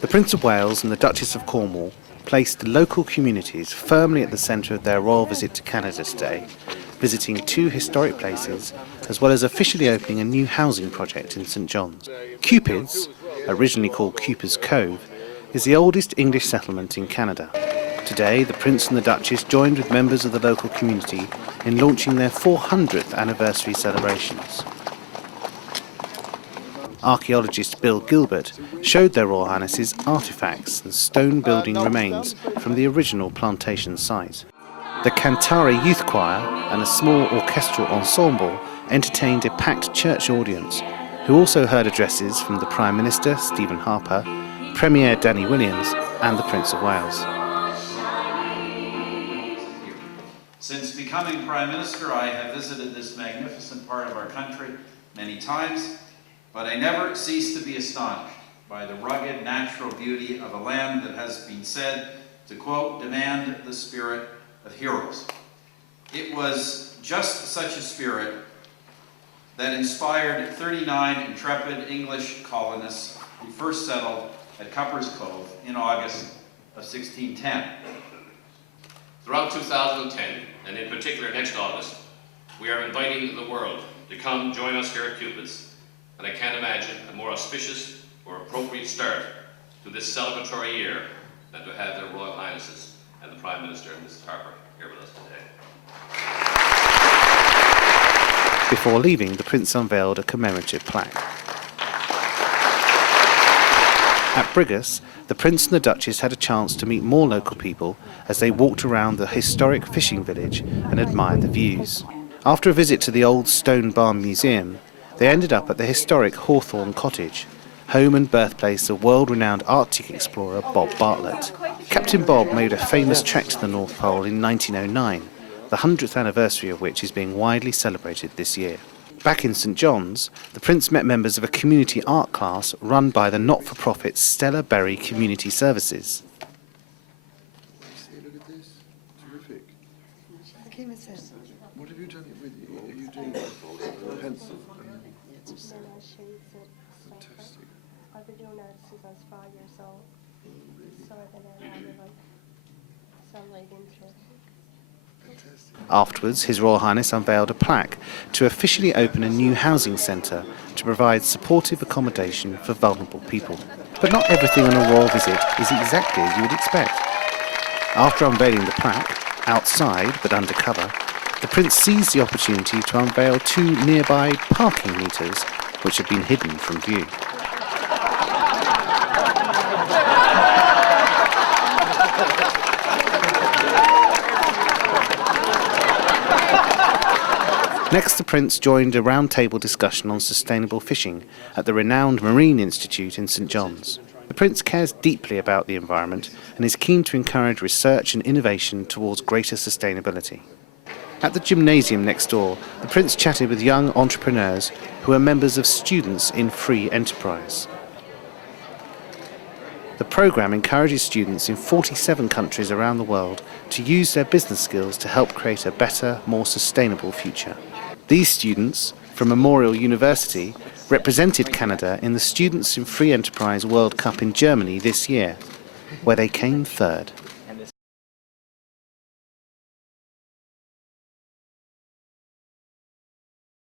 The Prince of Wales and the Duchess of Cornwall placed local communities firmly at the centre of their royal visit to Canada today, visiting 2 historic places, as well as officially opening a new housing project in St John's. Cupid's, originally called Cooper's Cove, is the oldest English settlement in Canada. Today, the Prince and the Duchess joined with members of the local community in launching their 400th anniversary celebrations. Archaeologist Bill Gilbert showed their Royal Highnesses artefacts and stone building remains from the original plantation site. The Cantare Youth Choir and a small orchestral ensemble entertained a packed church audience, who also heard addresses from the Prime Minister, Stephen Harper, Premier Danny Williams and the Prince of Wales. Since becoming Prime Minister, I have visited this magnificent part of our country many times, but I never cease to be astonished by the rugged natural beauty of a land that has been said to, quote, demand the spirit of heroes. It was just such a spirit that inspired 39 intrepid English colonists who first settled at Cupper's Cove in August of 1610. Throughout 2010, and in particular next August, we are inviting the world to come join us here at Cupid's, and I can't imagine a more auspicious or appropriate start to this celebratory year than to have their Royal Highnesses and the Prime Minister and Mrs. Harper here with us today. Before leaving, the Prince unveiled a commemorative plaque. At Brigus, the Prince and the Duchess had a chance to meet more local people as they walked around the historic fishing village and admired the views. After a visit to the old Stone Barn Museum, they ended up at the historic Hawthorne Cottage, home and birthplace of world-renowned Arctic explorer Bob Bartlett. Captain Bob made a famous trek to the North Pole in 1909, the 100th anniversary of which is being widely celebrated this year. Back in St John's, the Prince met members of a community art class run by the not-for-profit Stella Berry Community Services. Look at this. Terrific. What have you done it with? Are you doing pencil? Fantastic. I've been doing that since I was 5 years old. So I've been around like sunlight into it. Afterwards, His Royal Highness unveiled a plaque to officially open a new housing centre to provide supportive accommodation for vulnerable people. But not everything on a royal visit is exactly as you would expect. After unveiling the plaque, outside but undercover, the Prince seized the opportunity to unveil 2 nearby parking meters which had been hidden from view. Next, the Prince joined a round-table discussion on sustainable fishing at the renowned Marine Institute in St John's. The Prince cares deeply about the environment and is keen to encourage research and innovation towards greater sustainability. At the gymnasium next door, the Prince chatted with young entrepreneurs who are members of Students in Free Enterprise. The programme encourages students in 47 countries around the world to use their business skills to help create a better, more sustainable future. These students, from Memorial University, represented Canada in the Students in Free Enterprise World Cup in Germany this year, where they came third.